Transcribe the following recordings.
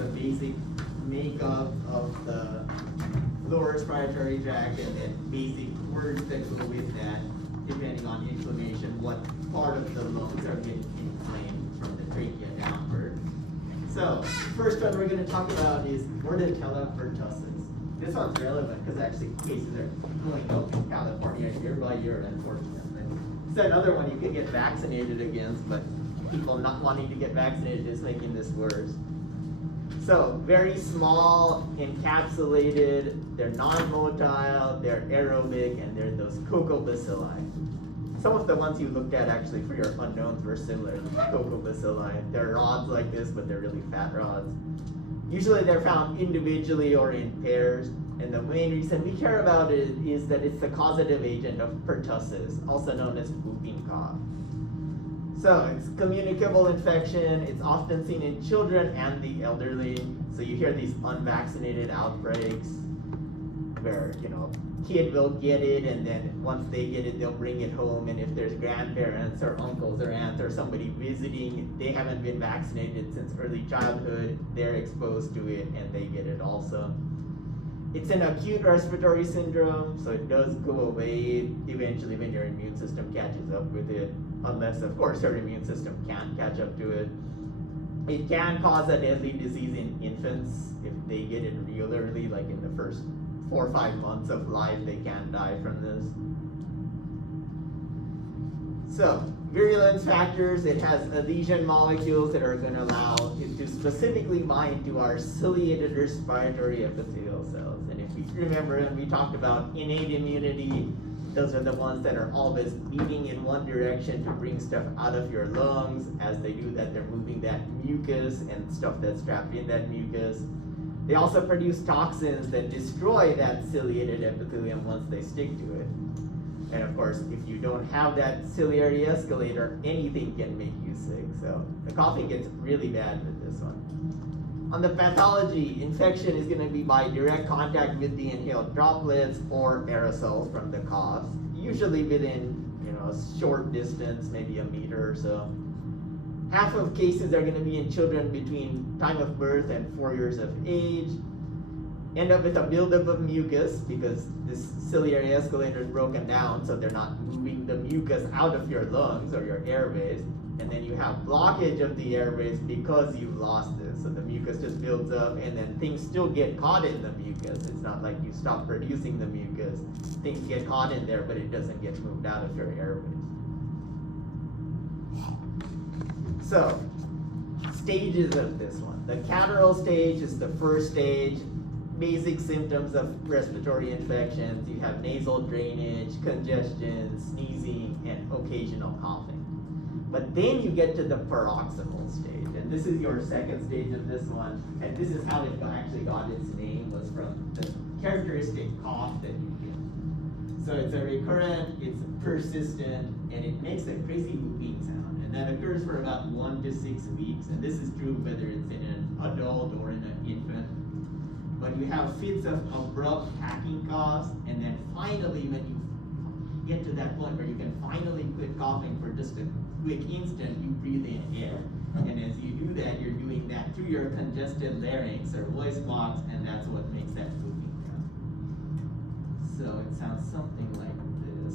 the basic makeup of the lower respiratory tract and then basic words that go with that, depending on inflammation, what part of the lungs are getting inflamed from the trachea downward. So, first one we're going to talk about is Bordetella pertussis. This one's relevant because actually cases are going up in California year by year, unfortunately. It's another one you can get vaccinated against, but people not wanting to get vaccinated is making this worse. So, very small, encapsulated, they're non-motile, they're aerobic, and they're those cocobacilli. Some of the ones you looked at actually for your unknowns were similar to cocobacilli. They're rods like this, but they're really fat rods. Usually they're found individually or in pairs, and the main reason we care about it is that it's the causative agent of pertussis, also known as whooping cough. So it's communicable infection. It's often seen in children and the elderly. So you hear these unvaccinated outbreaks where, kid will get it, and then once they get it, they'll bring it home, and if there's grandparents or uncles or aunts or somebody visiting, they haven't been vaccinated since early childhood, they're exposed to it and they get it also. It's an acute respiratory syndrome, so it does go away eventually when your immune system catches up with it, unless of course your immune system can't catch up to it. It can cause a deadly disease in infants if they get it real early, like in the first 4 or 5 months of life, they can die from this. So, virulence factors, it has adhesion molecules that are going to allow it to specifically bind to our ciliated respiratory epithelial cells. And if you remember, when we talked about innate immunity, those are the ones that are always beating in one direction to bring stuff out of your lungs. As they do that, they're moving that mucus and stuff that's trapped in that mucus. They also produce toxins that destroy that ciliated epithelium once they stick to it. And of course, if you don't have that ciliary escalator, anything can make you sick. So the coughing gets really bad with this one. On the pathology, infection is going to be by direct contact with the inhaled droplets or aerosols from the cough, usually within a short distance, maybe a meter or so. Half of cases are going to be in children between time of birth and 4 years of age. End up with a buildup of mucus because this ciliary escalator is broken down, so they're not moving the mucus out of your lungs or your airways. And then you have blockage of the airways because you've lost this. So the mucus just builds up, and then things still get caught in the mucus. It's not like you stop producing the mucus. Things get caught in there, but it doesn't get moved out of your airways. So, stages of this one. The catarrhal stage is the first stage. Basic symptoms of respiratory infections. You have nasal drainage, congestion, sneezing, and occasional coughing. But then you get to the paroxysmal stage, and this is your second stage of this one. And this is how it actually got its name, was from the characteristic cough that you get. So it's a recurrent, it's persistent, and it makes a crazy whooping sound. And that occurs for about 1 to 6 weeks, and this is true whether it's in an adult or in an infant. But you have fits of abrupt hacking coughs, and then finally when you get to that point where you can finally quit coughing for just a quick instant, you breathe in air. And as you do that, you're doing that through your congested larynx or voice box, and that's what makes that whooping sound. So it sounds something like this.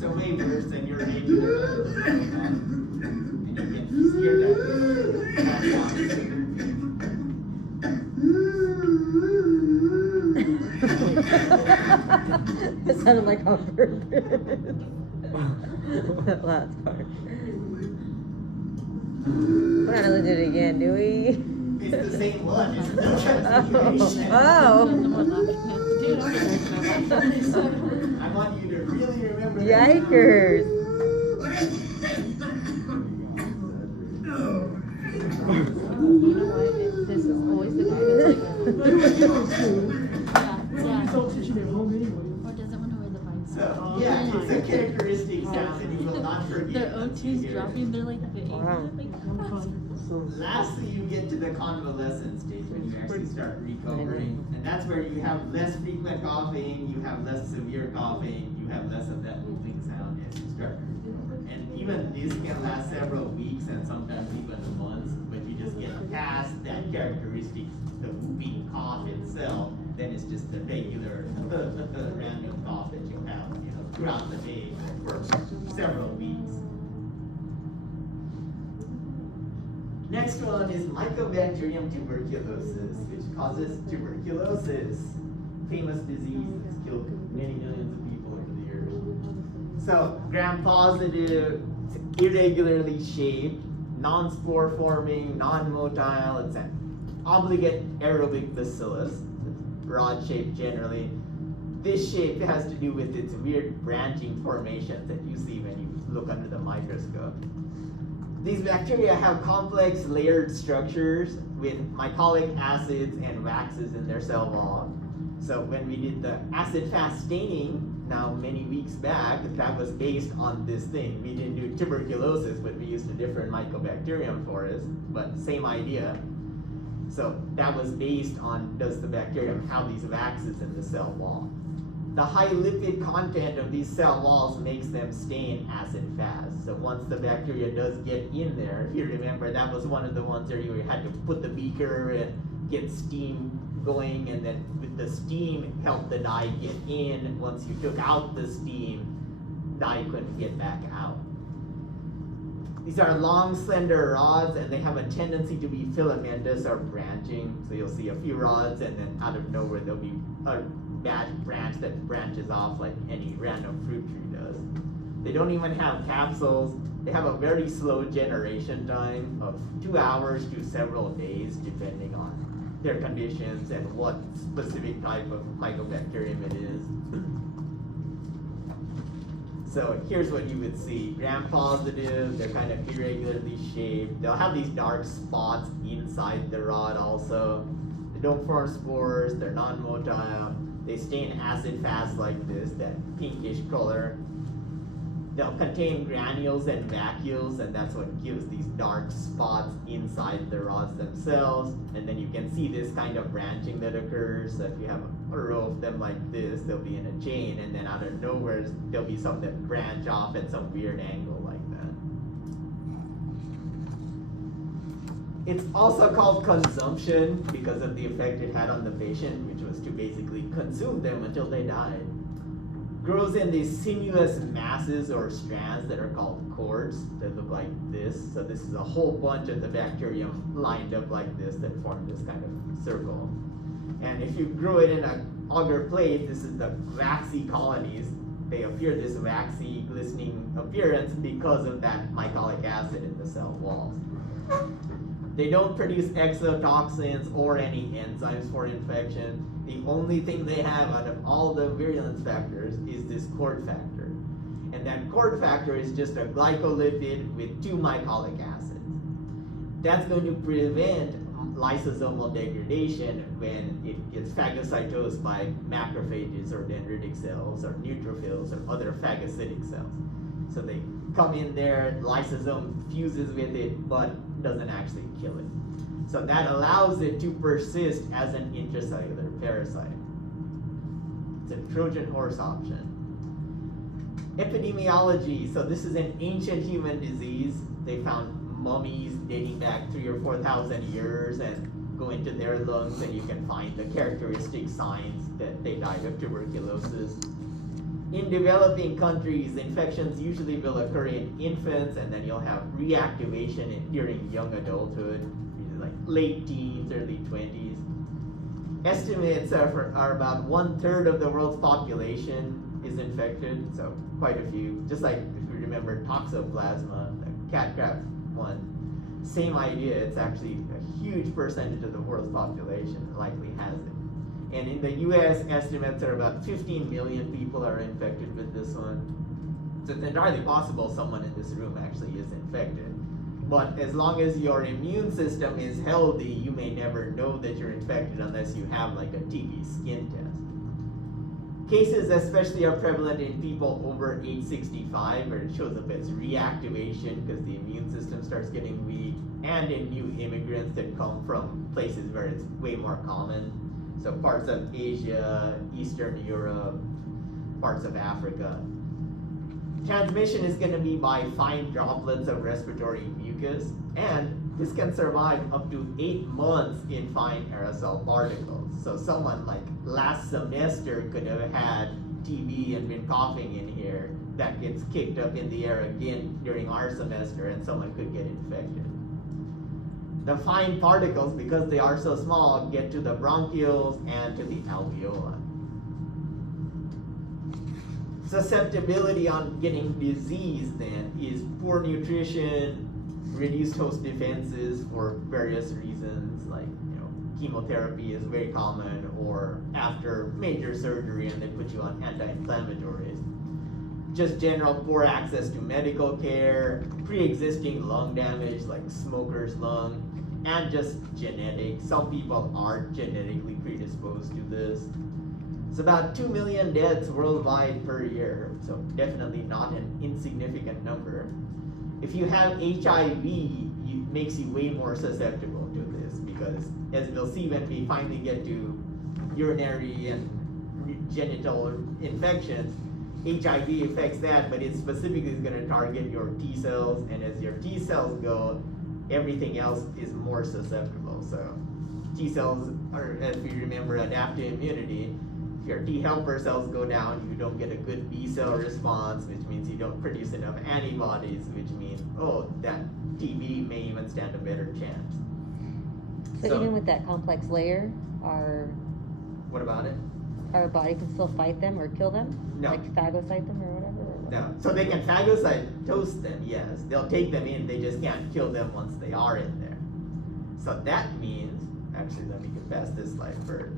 So way worse than your baby, and you can hear that sound. It sounded like on purpose. That last part. We're not gonna do it again, do we? It's the same one. It's no transformation. Oh. I want you to really remember that. Yikers. You know what? This is always the guy that's like, or doesn't want to wear the bike. So, yeah, it's a characteristic sound that you will not forget. Their O2's Here. mean, they're like the Wow. Lastly, you get to the convalescent stage when you actually start recovering, and that's where you have less frequent coughing, you have less severe coughing, you have less of that whooping sound as you start to recover. And even this can last several weeks and sometimes even months, but you just get past that characteristic, the whooping cough itself, then it's just the regular random cough that you have, throughout the day for several weeks. Next one is Mycobacterium tuberculosis, which causes tuberculosis. Famous disease that's killed many millions of people over the years. So, gram-positive, irregularly shaped, non-spore forming, non-motile. It's an obligate aerobic bacillus. It's broad shaped generally. This shape has to do with its weird branching formations that you see when you look under the microscope. These bacteria have complex layered structures with mycolic acids and waxes in their cell wall. So when we did the acid-fast staining now many weeks back, that was based on this thing. We didn't do tuberculosis, but we used a different mycobacterium for it, but same idea. So that was based on, does the bacterium have these waxes in the cell wall? The high lipid content of these cell walls makes them stain acid fast. So once the bacteria does get in there, if you remember, that was one of the ones where you had to put the beaker and get steam going, and then with the steam help the dye get in. Once you took out the steam, dye couldn't get back out. These are long, slender rods, and they have a tendency to be filamentous or branching. So you'll see a few rods, and then out of nowhere there'll be a branch that branches off like any random fruit tree does. They don't even have capsules. They have a very slow generation time of 2 hours to several days, depending on their conditions and what specific type of mycobacterium it is. So here's what you would see. Gram-positive, they're kind of irregularly shaped. They'll have these dark spots inside the rod also. They don't form spores, they're non-motile. They stain acid fast like this, that pinkish color. They'll contain granules and vacuoles, and that's what gives these dark spots inside the rods themselves. And then you can see this kind of branching that occurs. So if you have a row of them like this, they'll be in a chain, and then out of nowhere, there'll be some that branch off at some weird angle like that. It's also called consumption because of the effect it had on the patient, which was to basically consume them until they died. Grows in these sinuous masses or strands that are called cords that look like this. So this is a whole bunch of the bacterium lined up like this that form this kind of circle. And if you grow it in an agar plate, this is the waxy colonies. They appear this waxy, glistening appearance because of that mycolic acid in the cell walls. They don't produce exotoxins or any enzymes for infection. The only thing they have out of all the virulence factors is this cord factor. And that cord factor is just a glycolipid with 2 mycolic acids. That's going to prevent lysosomal degradation when it gets phagocytosed by macrophages or dendritic cells or neutrophils or other phagocytic cells. So they come in there, lysosome fuses with it, but doesn't actually kill it. So that allows it to persist as an intracellular parasite. It's a Trojan horse option. Epidemiology. So this is an ancient human disease. They found mummies dating back 3,000 or 4,000 years and go into their lungs, and you can find the characteristic signs that they died of tuberculosis. In developing countries, infections usually will occur in infants, and then you'll have reactivation during young adulthood, like late teens, early 20s. Estimates are about 1/3 of the world's population is infected, so quite a few. Just like if you remember toxoplasma, the cat crab one, same idea. It's actually a huge percentage of the world's population likely has it. And in the US, estimates are about 15 million people are infected with this one. So it's entirely possible someone in this room actually is infected. But as long as your immune system is healthy, you may never know that you're infected unless you have like a TB skin test. Cases especially are prevalent in people over age 65, where it shows up as reactivation because the immune system starts getting weak, and in new immigrants that come from places where it's way more common. So parts of Asia, Eastern Europe, parts of Africa. Transmission is going to be by fine droplets of respiratory mucus, and this can survive up to 8 months in fine aerosol particles. So someone like last semester could have had TB and been coughing in here. That gets kicked up in the air again during our semester, and someone could get infected. The fine particles, because they are so small, get to the bronchioles and to the alveoli. Susceptibility on getting disease then is poor nutrition, reduced host defenses for various reasons, like chemotherapy is very common, or after major surgery and they put you on anti-inflammatories. Just general poor access to medical care, pre-existing lung damage like smoker's lung, and just genetic. Some people are genetically predisposed to this. It's about 2 million deaths worldwide per year, so definitely not an insignificant number. If you have HIV, it makes you way more susceptible to this, because as we'll see when we finally get to urinary and genital infections, HIV affects that, but it specifically is going to target your T cells, and as your T cells go, everything else is more susceptible. So T cells are, as we remember, adaptive immunity. If your T helper cells go down, you don't get a good B cell response, which means you don't produce enough antibodies, which means, oh, that TB may even stand a better chance. So even with that complex layer, What about it? our body can still fight them or kill them? No. Like phagocyte them or whatever? Or what? No. So they can phagocytose them, yes. They'll take them in, they just can't kill them once they are in there. So that means, actually let me get past this slide first.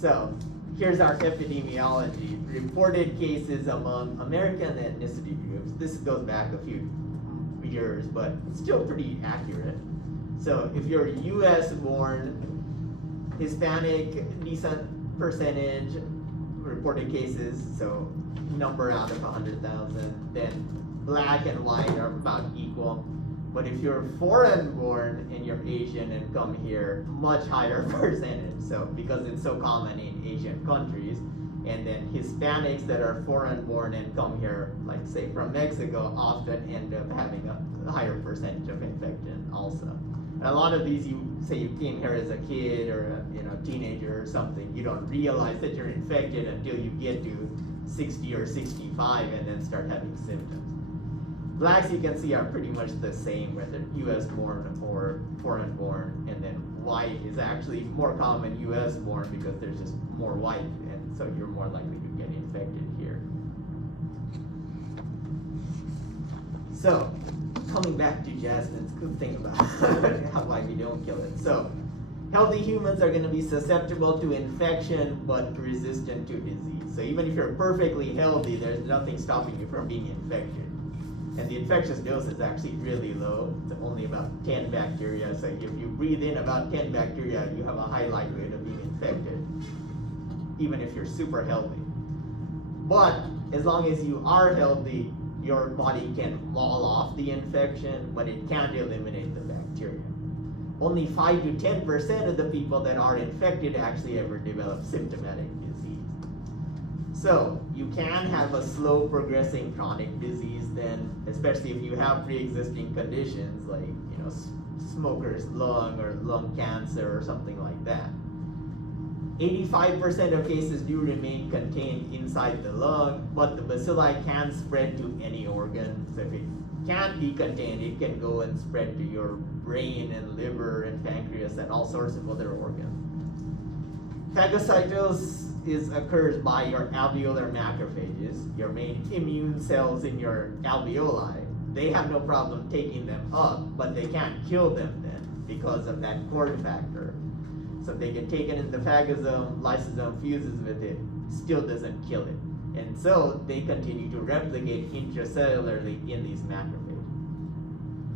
So here's our epidemiology. Reported cases among American ethnicity groups. This goes back a few years, but it's still pretty accurate. So if you're US born, Hispanic, decent percentage reported cases, so number out of 100,000. Then black and white are about equal. But if you're foreign born and you're Asian and come here, much higher percentage. So because it's so common in Asian countries, and then Hispanics that are foreign born and come here, like say from Mexico, often end up having a higher percentage of infection also. And a lot of these, you say you came here as a kid or a teenager or something, you don't realize that you're infected until you get to 60 or 65 and then start having symptoms. Blacks, you can see, are pretty much the same, whether US born or foreign born, and then white is actually more common US born because there's just more white, and so you're more likely to get infected here. So, coming back to Jasmine's good thing about why we don't kill it. So, healthy humans are going to be susceptible to infection but resistant to disease. So even if you're perfectly healthy, there's nothing stopping you from being infected. And the infectious dose is actually really low. It's only about 10 bacteria. So if you breathe in about 10 bacteria, you have a high likelihood of being infected, even if you're super healthy. But as long as you are healthy, your body can wall off the infection, but it can't eliminate the bacteria. Only 5 to 10% of the people that are infected actually ever develop symptomatic disease. So you can have a slow progressing chronic disease then, especially if you have pre-existing conditions like smoker's lung or lung cancer or something like that. 85% of cases do remain contained inside the lung, but the bacilli can spread to any organ. So if it can't be contained, it can go and spread to your brain and liver and pancreas and all sorts of other organs. Phagocytosis occurs by your alveolar macrophages, your main immune cells in your alveoli. They have no problem taking them up, but they can't kill them then because of that cord factor. So they get taken in the phagosome, lysosome fuses with it, still doesn't kill it. And so they continue to replicate intracellularly in these macrophages.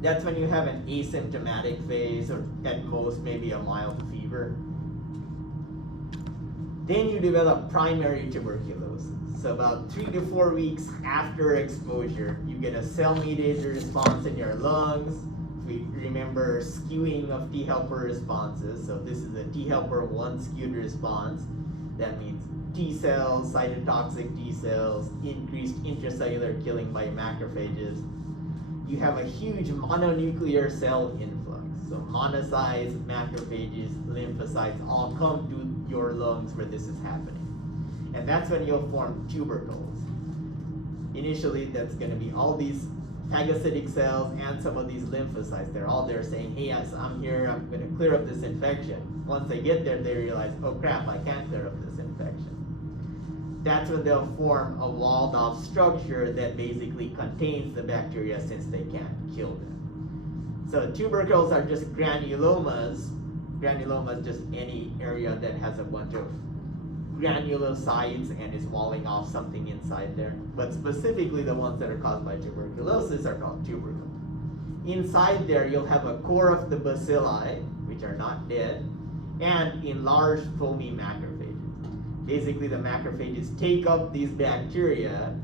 That's when you have an asymptomatic phase, or at most maybe a mild fever. Then you develop primary tuberculosis. So about 3 to 4 weeks after exposure, you get a cell-mediated response in your lungs. We remember skewing of T helper responses. So this is a T helper 1 skewed response. That means T cells, cytotoxic T cells, increased intracellular killing by macrophages. You have a huge mononuclear cell influx. So monocytes, macrophages, lymphocytes all come to your lungs where this is happening. And that's when you'll form tubercles. Initially, that's going to be all these phagocytic cells and some of these lymphocytes. They're all there saying, hey, yes, I'm here, I'm going to clear up this infection. Once they get there, they realize, oh crap, I can't clear up this infection. That's when they'll form a walled off structure that basically contains the bacteria since they can't kill them. So tubercles are just granulomas. Granuloma is just any area that has a bunch of granulocytes and is walling off something inside there. But specifically the ones that are caused by tuberculosis are called tubercles. Inside there you'll have a core of the bacilli, which are not dead, and enlarged foamy macrophages. Basically the macrophages take up these bacteria.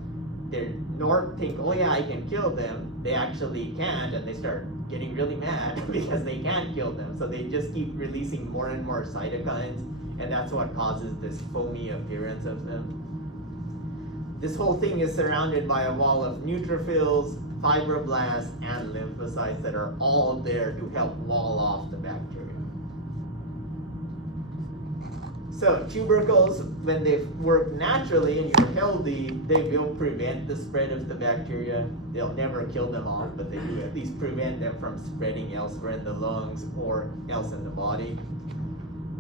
They don't think, oh yeah, I can kill them. They actually can't, and they start getting really mad because they can't kill them. So they just keep releasing more and more cytokines, and that's what causes this foamy appearance of them. This whole thing is surrounded by a wall of neutrophils, fibroblasts, and lymphocytes that are all there to help wall off the bacteria. So tubercles, when they work naturally and you're healthy, they will prevent the spread of the bacteria. They'll never kill them off, but they do at least prevent them from spreading elsewhere in the lungs or else in the body.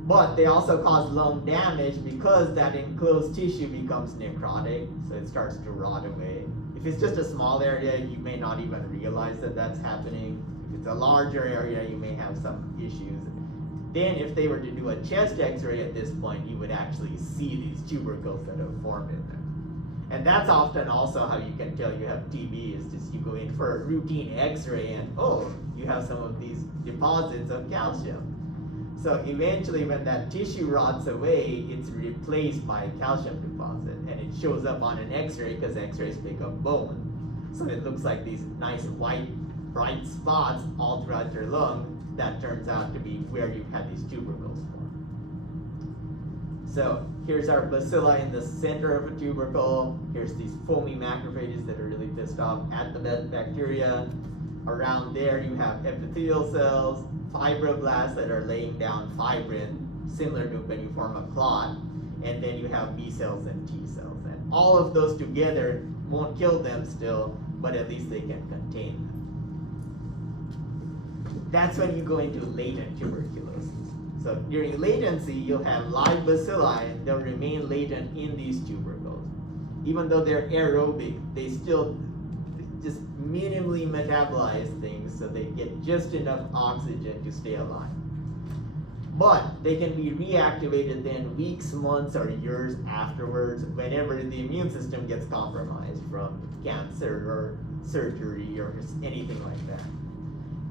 But they also cause lung damage because that enclosed tissue becomes necrotic, so it starts to rot away. If it's just a small area, you may not even realize that that's happening. If it's a larger area, you may have some issues. Then if they were to do a chest x-ray at this point, you would actually see these tubercles that have formed in there. And that's often also how you can tell you have TB, is just you go in for a routine x-ray and oh, you have some of these deposits of calcium. So eventually when that tissue rots away, it's replaced by a calcium deposit, and it shows up on an x-ray because x-rays pick up bone. So it looks like these nice white, bright spots all throughout your lung. That turns out to be where you've had these tubercles form. So here's our bacilli in the center of a tubercle. Here's these foamy macrophages that are really pissed off at the bacteria. Around there you have epithelial cells, fibroblasts that are laying down fibrin, similar to when you form a clot, and then you have B cells and T cells. And all of those together won't kill them still, but at least they can contain them. That's when you go into latent tuberculosis. So during latency, you'll have live bacilli, they'll remain latent in these tubercles. Even though they're aerobic, they still just minimally metabolize things so they get just enough oxygen to stay alive. But they can be reactivated then weeks, months, or years afterwards whenever the immune system gets compromised from cancer or surgery or anything like that.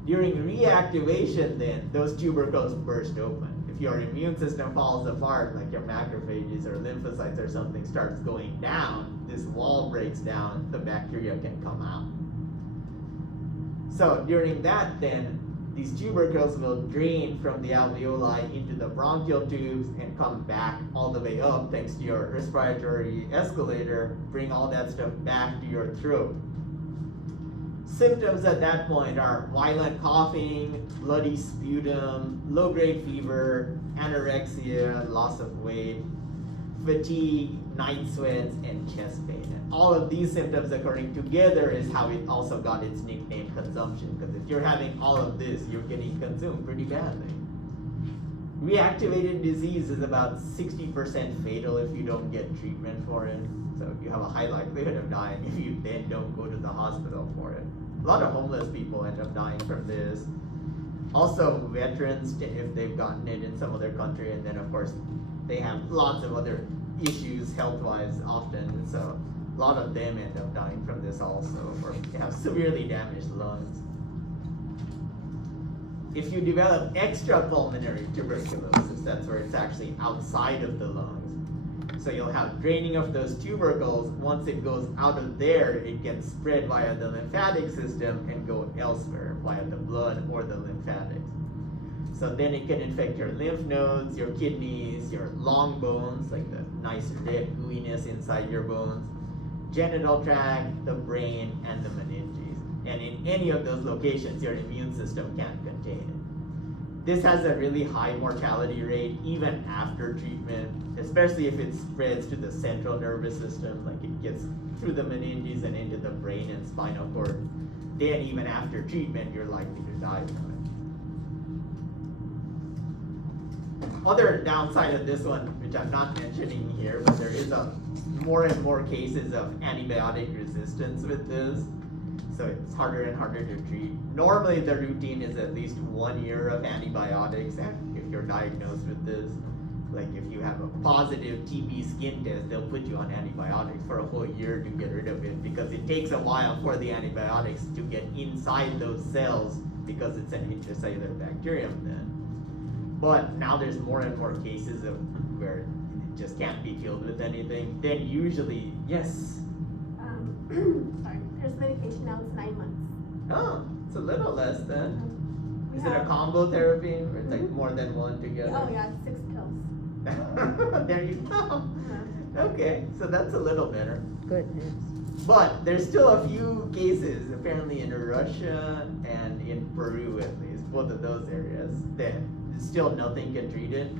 During reactivation then, those tubercles burst open. If your immune system falls apart, like your macrophages or lymphocytes or something starts going down, this wall breaks down, the bacteria can come out. So during that then, these tubercles will drain from the alveoli into the bronchial tubes and come back all the way up thanks to your respiratory escalator, bring all that stuff back to your throat. Symptoms at that point are violent coughing, bloody sputum, low-grade fever, anorexia, loss of weight, fatigue, night sweats, and chest pain. And all of these symptoms occurring together is how it also got its nickname consumption, because if you're having all of this, you're getting consumed pretty badly. Reactivated disease is about 60% fatal if you don't get treatment for it. So you have a high likelihood of dying if you then don't go to the hospital for it. A lot of homeless people end up dying from this. Also veterans, if they've gotten it in some other country, and then of course they have lots of other issues health-wise often, so a lot of them end up dying from this also, or they have severely damaged lungs. If you develop extrapulmonary tuberculosis, that's where it's actually outside of the lungs, So you'll have draining of those tubercles. Once it goes out of there, it can spread via the lymphatic system and go elsewhere via the blood or the lymphatics. So then it can infect your lymph nodes, your kidneys, your long bones, like the nice red gooiness inside your bones, genital tract, the brain, and the meninges. And in any of those locations, your immune system can't contain it. This has a really high mortality rate even after treatment, especially if it spreads to the central nervous system, like it gets through the meninges and into the brain and spinal cord. Then even after treatment, you're likely to die from it. Other downside of this one, which I'm not mentioning here, but there is more and more cases of antibiotic resistance with this. So it's harder and harder to treat. Normally the routine is at least 1 year of antibiotics if you're diagnosed with this. Like if you have a positive TB skin test, they'll put you on antibiotics for a whole year to get rid of it, because it takes a while for the antibiotics to get inside those cells, because it's an intracellular bacterium then. But now there's more and more cases of where it just can't be killed with anything. Then usually, yes? Sorry, there's medication now, it's 9 months. Oh, it's a little less then. We Is it a have- combo therapy where it's like more than one together? Oh yeah, 6 pills. There you go. Okay, so that's a little better. Good news. But there's still a few cases, apparently in Russia and in Peru at least, both of those areas, that still nothing can treat it.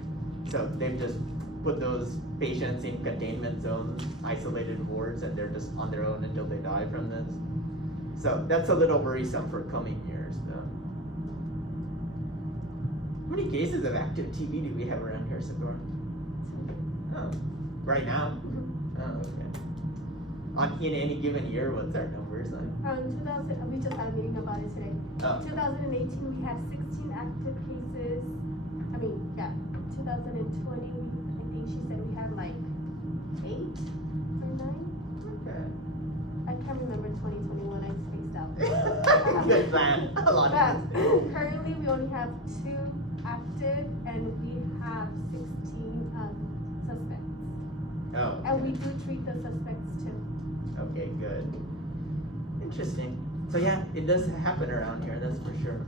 So they've just put those patients in containment zones, isolated wards, and they're just on their own until they die from this. So that's a little worrisome for coming years, though. How many cases of active TB do we have around here, Sador? Oh, right now? Oh, okay. In any given year, what's our numbers like? 2000, we just had a meeting about it today. Oh. 2018, we had 16 active cases. 2020, I think she said we had like 8 or 9. Okay. I can't remember 2021, I spaced out. Good plan. A lot But of this. currently we only have 2 active and we have 16 suspects. Oh. And we do treat the suspects too. Okay, good. Interesting. So yeah, it does happen around here, that's for sure.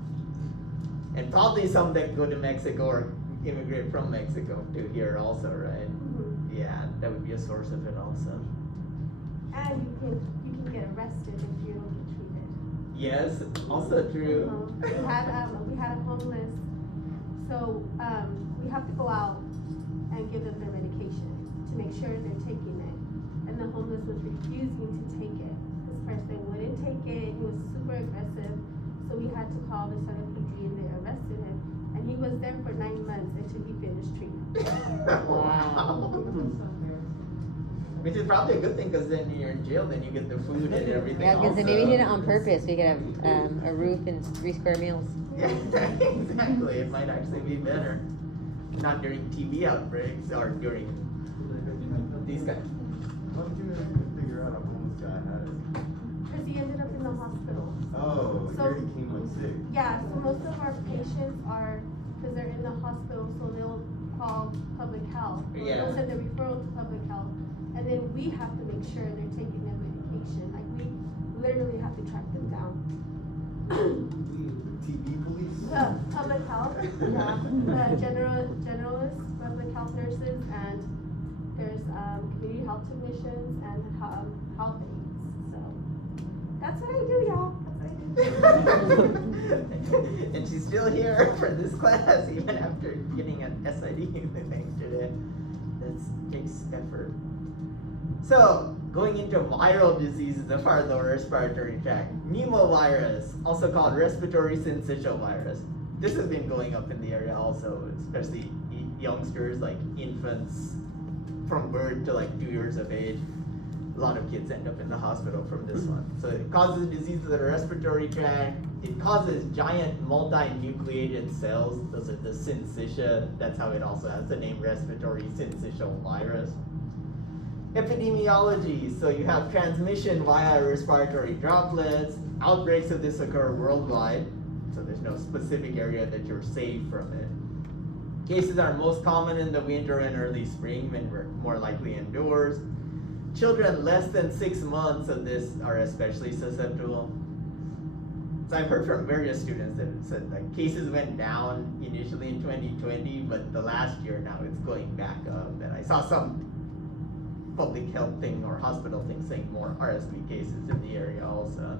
And probably some that go to Mexico or immigrate from Mexico to here also, right? Mhm. Yeah, that would be a source of it also. And you can get arrested if you don't get treated. Yes, also true. We had a homeless, so we have to go out and give them their medication to make sure they're taking it. And the homeless was refusing to take it. This person wouldn't take it. He was super aggressive, so we had to call the PD and they arrested him. And he was there for 9 months until he finished treatment. Wow. Which is probably a good thing, because then you're in jail, then you get the food and everything. Yeah, because maybe he also. did it on purpose. We could have a roof and 3 square meals. Yeah, exactly. It might actually be better. Not during TB outbreaks or during these guys. How did you figure out a homeless guy had it? Because he ended up in the hospital. Oh, So- here he came like sick. Yeah, so most of our patients are, because they're in the hospital, so they'll call public health. Or Yeah. they'll send a referral to public health. And then we have to make sure they're taking their medication. Like, we literally have to track them down. TB police? The public health, yeah, the generalists, public health nurses, and there's community health technicians and health aides. So that's what I do, y'all. That's what I do. And she's still here for this class, even after getting an SID thanks today. That takes effort. So, going into viral diseases of our lower respiratory tract. Pneumovirus, also called respiratory syncytial virus. This has been going up in the area also, especially youngsters, like infants from birth to like 2 years of age. A lot of kids end up in the hospital from this one. So it causes diseases of the respiratory tract. It causes giant multinucleated cells. Those are the syncytia. That's how it also has the name respiratory syncytial virus. Epidemiology. So you have transmission via respiratory droplets. Outbreaks of this occur worldwide. So there's no specific area that you're safe from it. Cases are most common in the winter and early spring when we're more likely indoors. Children less than 6 months of this are especially susceptible. So I've heard from various students that said like cases went down initially in 2020, but the last year now it's going back up. And I saw some public health thing or hospital thing saying more RSV cases in the area also.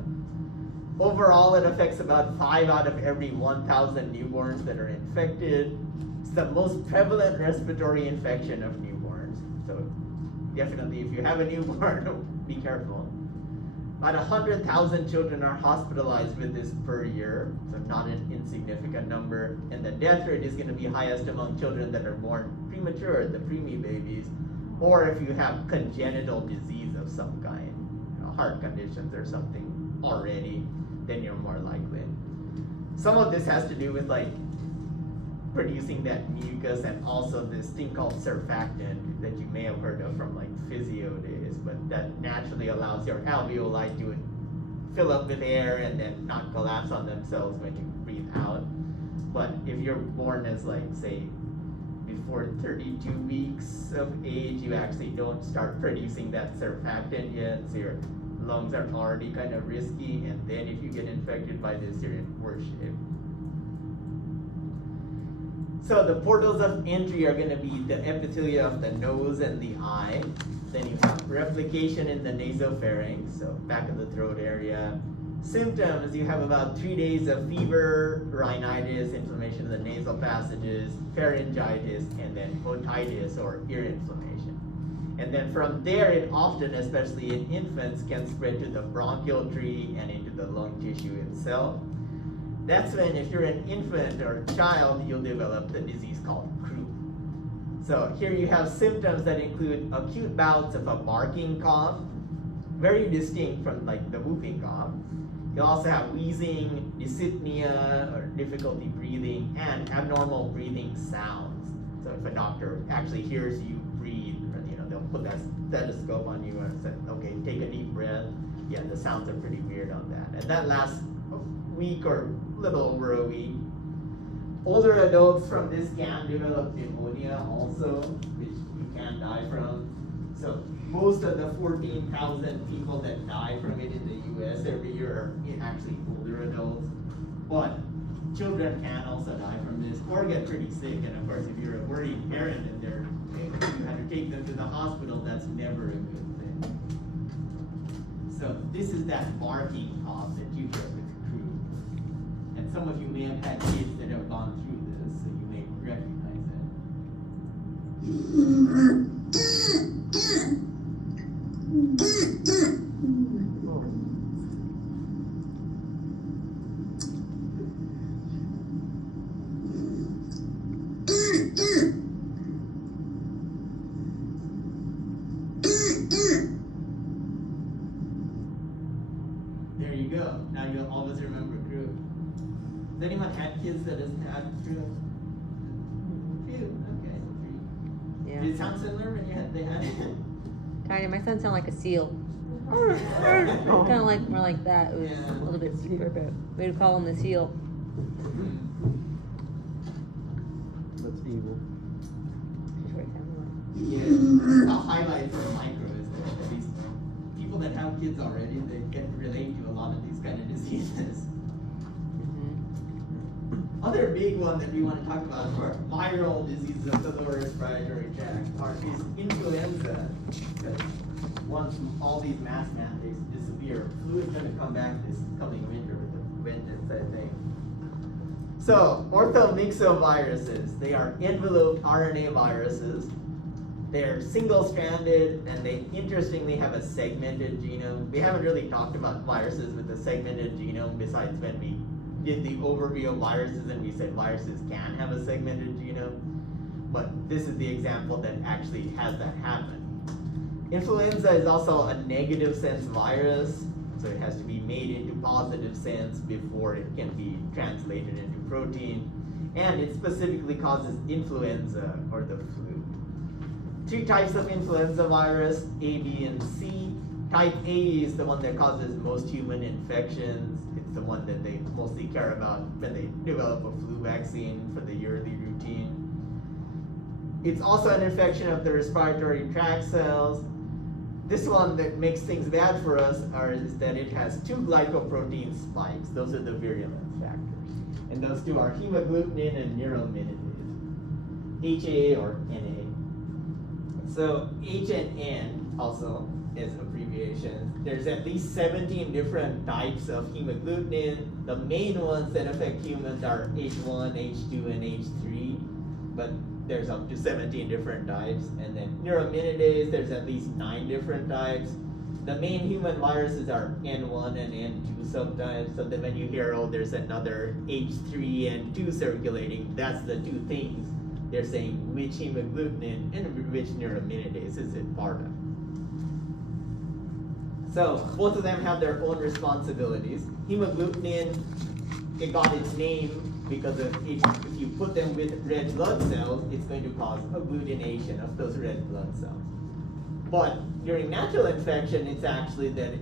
Overall, it affects about 5 out of every 1,000 newborns that are infected. It's the most prevalent respiratory infection of newborns. So definitely, if you have a newborn, be careful. About 100,000 children are hospitalized with this per year, so not an insignificant number. And the death rate is going to be highest among children that are born premature, the preemie babies, or if you have congenital disease of some kind, heart conditions or something already, then you're more likely. Some of this has to do with like producing that mucus and also this thing called surfactant that you may have heard of from like physio days, but that naturally allows your alveoli to fill up with air and then not collapse on themselves when you breathe out. But if you're born as like, say, before 32 weeks of age, you actually don't start producing that surfactant yet, so your lungs are already kind of risky, and then if you get infected by this, you're in worse shape. So the portals of entry are going to be the epithelia of the nose and the eye. Then you have replication in the nasopharynx, so back of the throat area. Symptoms, you have about 3 days of fever, rhinitis, inflammation of the nasal passages, pharyngitis, and then otitis or ear inflammation. And then from there, it often, especially in infants, can spread to the bronchial tree and into the lung tissue itself. That's when, if you're an infant or a child, you'll develop the disease called croup. So here you have symptoms that include acute bouts of a barking cough, very distinct from like the whooping cough. You'll also have wheezing, dyspnea, or difficulty breathing, and abnormal breathing sounds. So if a doctor actually hears you breathe, they'll put that stethoscope on you and say, okay, take a deep breath. Yeah, the sounds are pretty weird on that. And that lasts a week or a little over a week. Older adults from this can develop pneumonia also, which you can die from. So most of the 14,000 people that die from it in the US every year are actually older adults. But children can also die from this or get pretty sick. And of course, if you're a worried parent and you have to take them to the hospital, that's never a good thing. So this is that barking cough that you hear with croup. And some of you may have had kids that have gone through this, so you may recognize it. There you go. Now you'll always remember croup. Has anyone had kids that doesn't have croup? Few. Okay. Yeah. Did it sound similar when they had it? Kind of. My son sounded like a seal. Kind of like more like that. It was Yeah. a little bit deeper, but we would call him the seal. That's evil. That's what it sounded like. Yeah. The highlight for micro is that these people that have kids already, they can relate to a lot of these kind of diseases. Other big one that we want to talk about for viral diseases of the lower respiratory tract is influenza. Because once all these mass mandates disappear, flu is going to come back this coming winter with a vengeance, I think. So, orthomyxoviruses, they are enveloped RNA viruses. They're single-stranded, and they interestingly have a segmented genome. We haven't really talked about viruses with a segmented genome besides when we did the overview of viruses and we said viruses can have a segmented genome. But this is the example that actually has that happen. Influenza is also a negative sense virus, so it has to be made into positive sense before it can be translated into protein. And it specifically causes influenza or the flu. 2 types of influenza virus, A, B, and C. Type A is the one that causes most human infections. It's the one that they mostly care about when they develop a flu vaccine for the yearly routine. It's also an infection of the respiratory tract cells. This one that makes things bad for us is that it has two glycoprotein spikes. Those are the virulence factors. And those two are hemagglutinin and neuraminidase, HA or NA. So H and N also is abbreviations. There's at least 17 different types of hemagglutinin. The main ones that affect humans are H1, H2, and H3, but there's up to 17 different types. And then neuraminidase, there's at least 9 different types. The main human viruses are N1 and N2 subtypes, so that when you hear, oh, there's another H3 and 2 circulating, that's the two things. They're saying which hemagglutinin and which neuraminidase is it part of. So both of them have their own responsibilities. Hemagglutinin, it got its name because if you put them with red blood cells, it's going to cause agglutination of those red blood cells. But during natural infection, it's actually that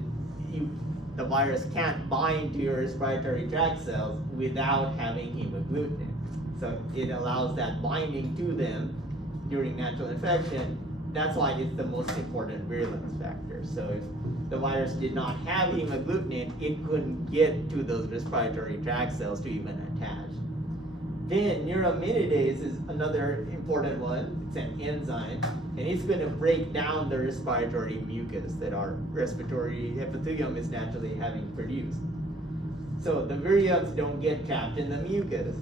the virus can't bind to your respiratory tract cells without having hemagglutinin. So it allows that binding to them during natural infection. That's why it's the most important virulence factor. So if the virus did not have hemagglutinin, it couldn't get to those respiratory tract cells to even attach. Then neuraminidase is another important one. It's an enzyme, and it's going to break down the respiratory mucus that our respiratory epithelium is naturally having produced. So the virions don't get trapped in the mucus.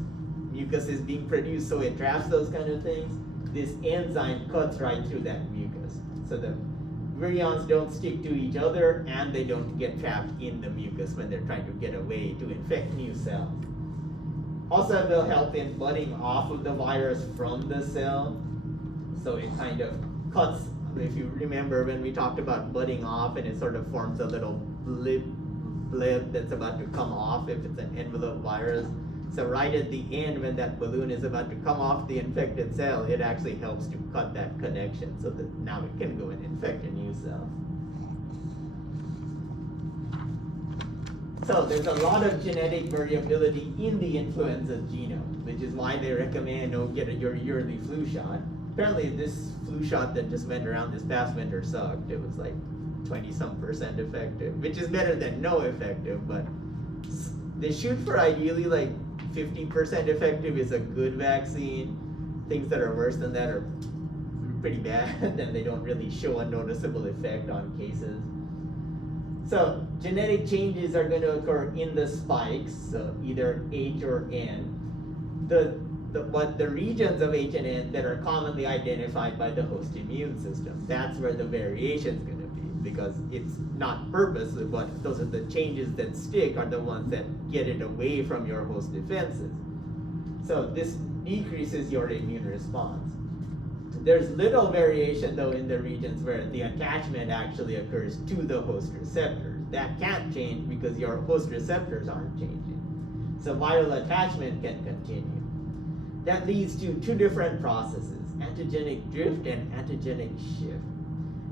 Mucus is being produced, so it traps those kind of things. This enzyme cuts right through that mucus. So the virions don't stick to each other, and they don't get trapped in the mucus when they're trying to get away to infect new cells. Also, it will help in budding off of the virus from the cell. So it kind of cuts, if you remember when we talked about budding off, and it sort of forms a little blib that's about to come off if it's an envelope virus. So right at the end, when that balloon is about to come off the infected cell, it actually helps to cut that connection so that now it can go and infect a new cell. So there's a lot of genetic variability in the influenza genome, which is why they recommend get your yearly flu shot. Apparently this flu shot that just went around this past winter sucked. It was like 20-some% effective, which is better than no effective, but they shoot for ideally like 50% effective is a good vaccine. Things that are worse than that are pretty bad, and they don't really show a noticeable effect on cases. So genetic changes are going to occur in the spikes, so either H or N. But the regions of H and N that are commonly identified by the host immune system, that's where the variation is going to be, because it's not purposely, but those are the changes that stick are the ones that get it away from your host defenses. So this decreases your immune response. There's little variation though in the regions where the attachment actually occurs to the host receptor. That can't change because your host receptors aren't changing. So viral attachment can continue. That leads to two different processes, antigenic drift and antigenic shift.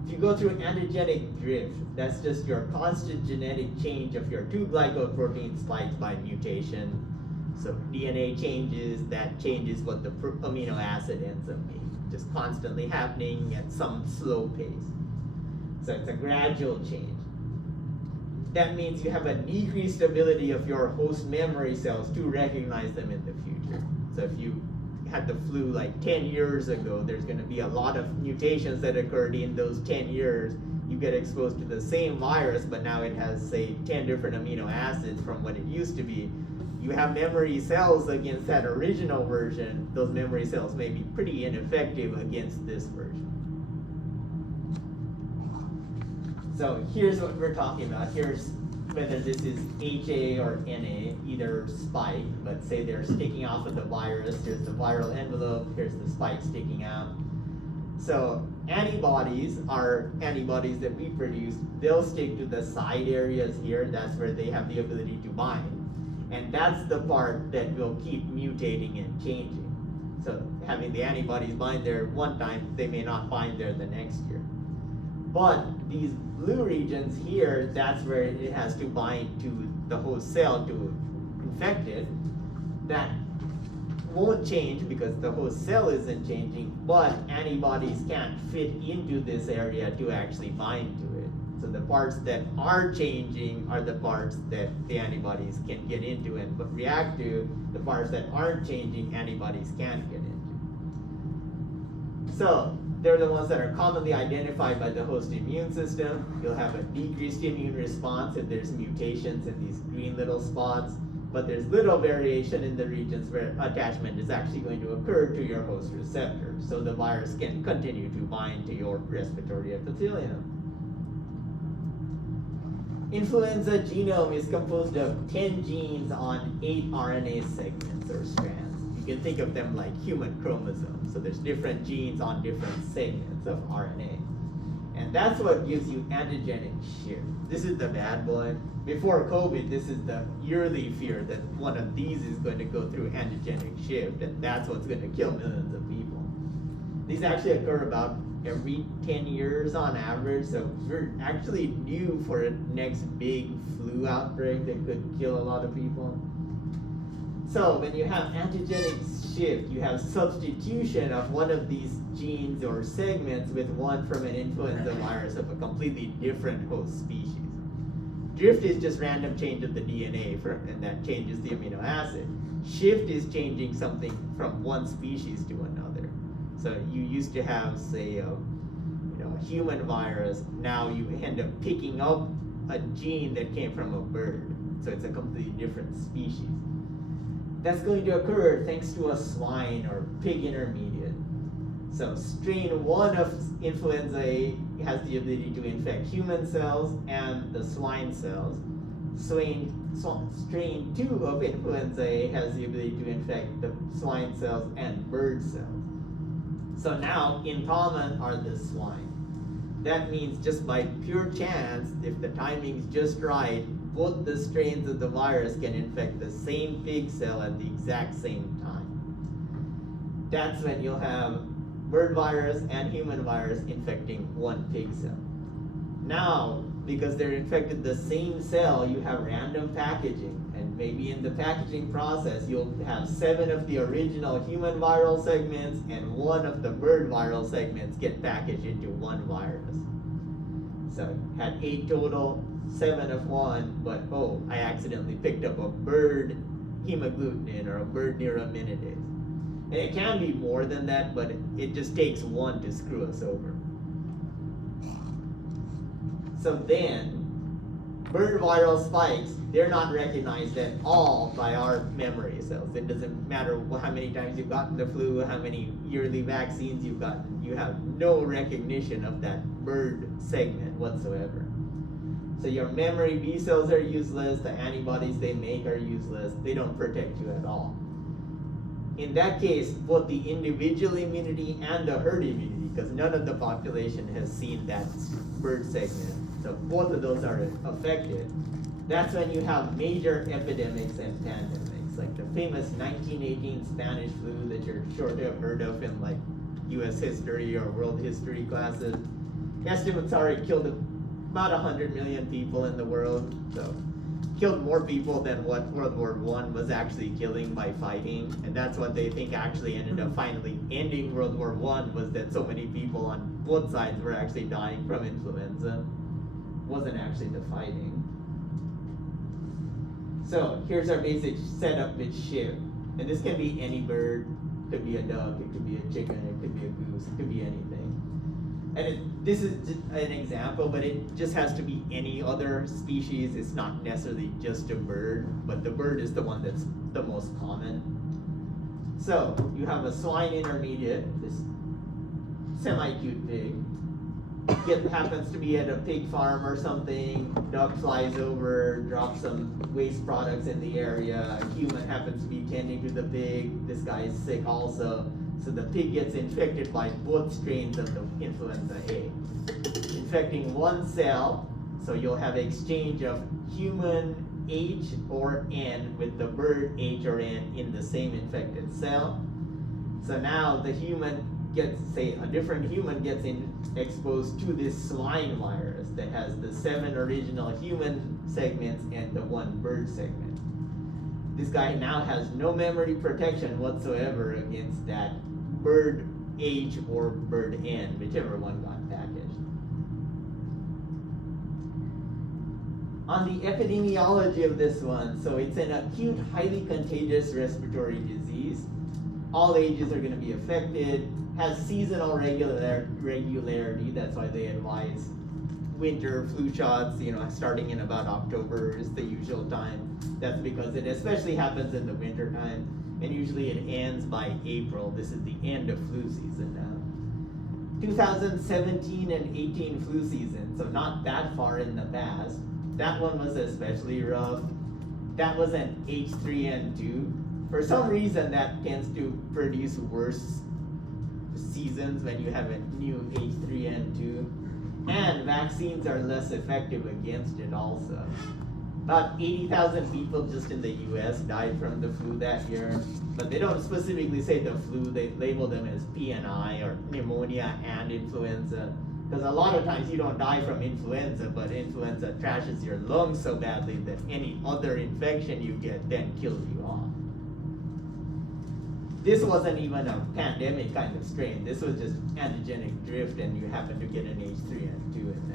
If you go through antigenic drift, that's just your constant genetic change of your two glycoprotein spikes by mutation. So DNA changes, that changes what the amino acid ends up being. Just constantly happening at some slow pace. So it's a gradual change. That means you have a decreased ability of your host memory cells to recognize them in the future. So if you had the flu like 10 years ago, there's going to be a lot of mutations that occurred in those 10 years. You get exposed to the same virus, but now it has, say, 10 different amino acids from what it used to be. You have memory cells against that original version. Those memory cells may be pretty ineffective against this version. So here's what we're talking about. Here's whether this is HA or NA, either spike, but say they're sticking off of the virus. Here's the viral envelope, here's the spike sticking out. So antibodies are antibodies that we produce. They'll stick to the side areas here. That's where they have the ability to bind. And that's the part that will keep mutating and changing. So having the antibodies bind there one time, they may not bind there the next year. But these blue regions here, that's where it has to bind to the host cell to infect it. That won't change because the host cell isn't changing, but antibodies can't fit into this area to actually bind to it. So the parts that are changing are the parts that the antibodies can get into and react to. The parts that aren't changing, antibodies can't get into. So they're the ones that are commonly identified by the host immune system. You'll have a decreased immune response if there's mutations in these green little spots, but there's little variation in the regions where attachment is actually going to occur to your host receptor. So the virus can continue to bind to your respiratory epithelium. Influenza genome is composed of 10 genes on 8 RNA segments or strands. You can think of them like human chromosomes. So there's different genes on different segments of RNA. And that's what gives you antigenic shift. This is the bad boy. Before COVID, this is the yearly fear that one of these is going to go through antigenic shift, and that's what's going to kill millions of people. These actually occur about every 10 years on average, so we're actually due for a next big flu outbreak that could kill a lot of people. So when you have antigenic shift, you have substitution of one of these genes or segments with one from an influenza virus of a completely different host species. Drift is just random change of the DNA and that changes the amino acid. Shift is changing something from one species to another. So you used to have, say, a human virus. Now you end up picking up a gene that came from a bird. So it's a completely different species. That's going to occur thanks to a swine or pig intermediate. So strain 1 of influenza A has the ability to infect human cells and the swine cells. Strain 2 of influenza A has the ability to infect the swine cells and bird cells. So now in common are the swine. That means just by pure chance, if the timing's just right, both the strains of the virus can infect the same pig cell at the exact same time. That's when you'll have bird virus and human virus infecting one pig cell. Now, because they're infected the same cell, you have random packaging, and maybe in the packaging process, you'll have 7 of the original human viral segments and 1 of the bird viral segments get packaged into one virus. So had 8 total, 7 of one, but oh, I accidentally picked up a bird hemagglutinin or a bird neuraminidase. And it can be more than that, but it just takes 1 to screw us over. So then, bird viral spikes, they're not recognized at all by our memory cells. It doesn't matter how many times you've gotten the flu, how many yearly vaccines you've gotten, you have no recognition of that bird segment whatsoever. So your memory B cells are useless, the antibodies they make are useless, they don't protect you at all. In that case, both the individual immunity and the herd immunity, because none of the population has seen that bird segment, so both of those are affected. That's when you have major epidemics and pandemics, like the famous 1918 Spanish flu that you're sure to have heard of in like US history or world history classes. Estimates are it killed about 100 million people in the world, so killed more people than what World War I was actually killing by fighting, and that's what they think actually ended up finally ending World War I, was that so many people on both sides were actually dying from influenza. Wasn't actually the fighting. So here's our basic setup with shift, and this can be any bird, could be a duck, it could be a chicken, it could be a goose, it could be anything. And this is just an example, but it just has to be any other species. It's not necessarily just a bird, but the bird is the one that's the most common. So you have a swine intermediate, this semi-cute pig. Happens to be at a pig farm or something, duck flies over, drops some waste products in the area, a human happens to be tending to the pig, this guy is sick also. So the pig gets infected by both strains of the influenza A. Infecting one cell, so you'll have exchange of human H or N with the bird H or N in the same infected cell. So now the human gets, say a different human gets exposed to this swine virus that has the 7 original human segments and the 1 bird segment. this guy now has no memory protection whatsoever against that bird H or bird N, whichever one got packaged. On the epidemiology of this one, so it's an acute, highly contagious respiratory disease. All ages are going to be affected, has seasonal regularity, that's why they advise winter flu shots, starting in about October is the usual time. That's because it especially happens in the winter time, and usually it ends by April. This is the end of flu season now. 2017 and 18 flu season, so not that far in the past. That one was especially rough. That was an H3N2. For some reason, that tends to produce worse seasons when you have a new H3N2. And vaccines are less effective against it also. About 80,000 people just in the US died from the flu that year. But they don't specifically say the flu, they label them as PNI or pneumonia and influenza. Because a lot of times you don't die from influenza, but influenza trashes your lungs so badly that any other infection you get then kills you off. This wasn't even a pandemic kind of strain. This was just antigenic drift and you happen to get an H3N2 in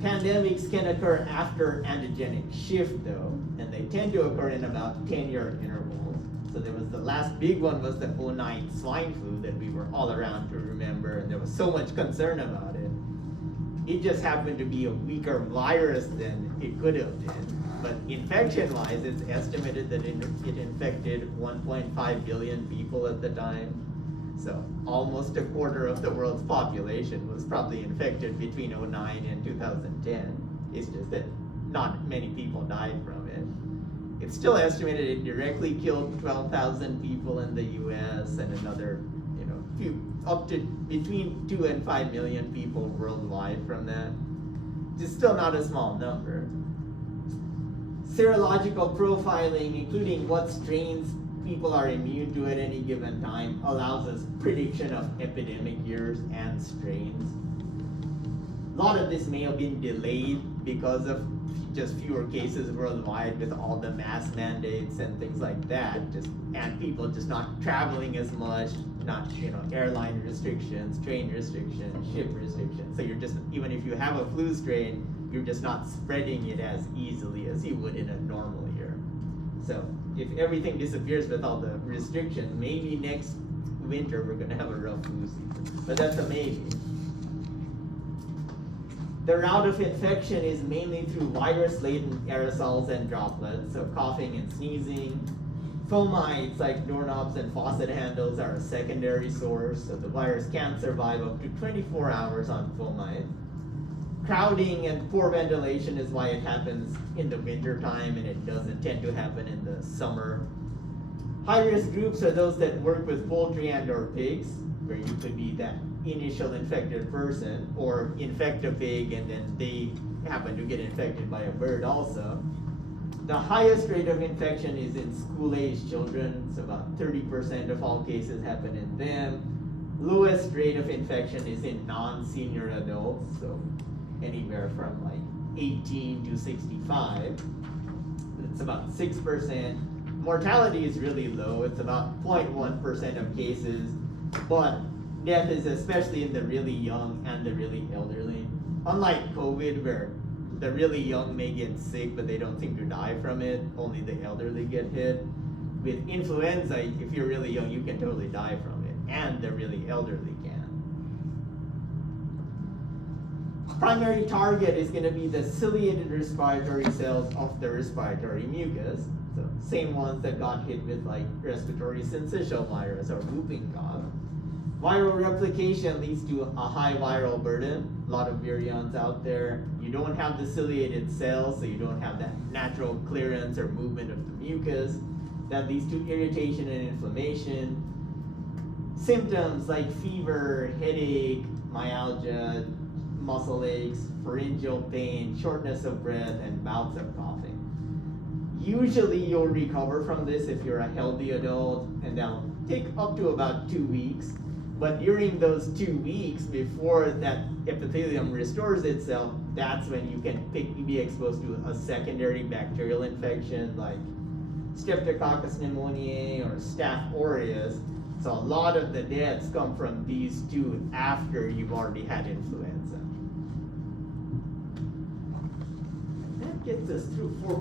there. Pandemics can occur after antigenic shift though, and they tend to occur in about 10-year intervals. So there was the last big one was the 2009 swine flu that we were all around to remember, and there was so much concern about it. It just happened to be a weaker virus than it could have been. But infection-wise, it's estimated that it infected 1.5 billion people at the time. So almost a quarter of the world's population was probably infected between 2009 and 2010. It's just that not many people died from it. It's still estimated it directly killed 12,000 people in the US and another, up to between 2 and 5 million people worldwide from that. It's still not a small number. Serological profiling, including what strains people are immune to at any given time, allows us prediction of epidemic years and strains. A lot of this may have been delayed because of just fewer cases worldwide with all the mask mandates and things like that, and people just not traveling as much, not airline restrictions, train restrictions, ship restrictions. So you're just, even if you have a flu strain, you're just not spreading it as easily as you would in a normal year. So if everything disappears with all the restrictions, maybe next winter we're gonna have a rough flu season, but that's a maybe. The route of infection is mainly through virus-laden aerosols and droplets, so coughing and sneezing. Fomites like doorknobs and faucet handles are a secondary source, so the virus can survive up to 24 hours on fomites. Crowding and poor ventilation is why it happens in the winter time and it doesn't tend to happen in the summer. High-risk groups are those that work with poultry and or pigs, where you could be that initial infected person or infect a pig and then they happen to get infected by a bird also. The highest rate of infection is in school-aged children, so about 30% of all cases happen in them. Lowest rate of infection is in non-senior adults, so anywhere from like 18 to 65. It's about 6%. Mortality is really low, it's about 0.1% of cases, but death is especially in the really young and the really elderly. Unlike COVID, where the really young may get sick, but they don't seem to die from it, only the elderly get hit. With influenza, if you're really young, you can totally die from it, and the really elderly can. Primary target is going to be the ciliated respiratory cells of the respiratory mucus, so same ones that got hit with like respiratory syncytial virus or whooping cough. Viral replication leads to a high viral burden, a lot of virions out there. You don't have the ciliated cells, so you don't have that natural clearance or movement of the mucus. That leads to irritation and inflammation. Symptoms like fever, headache, myalgia, muscle aches, pharyngeal pain, shortness of breath, and bouts of coughing. Usually you'll recover from this if you're a healthy adult, and that'll take up to about 2 weeks. But during those 2 weeks before that epithelium restores itself, that's when you can be exposed to a secondary bacterial infection like Streptococcus pneumoniae or Staph aureus. So a lot of the deaths come from these two after you've already had influenza. That gets us through 4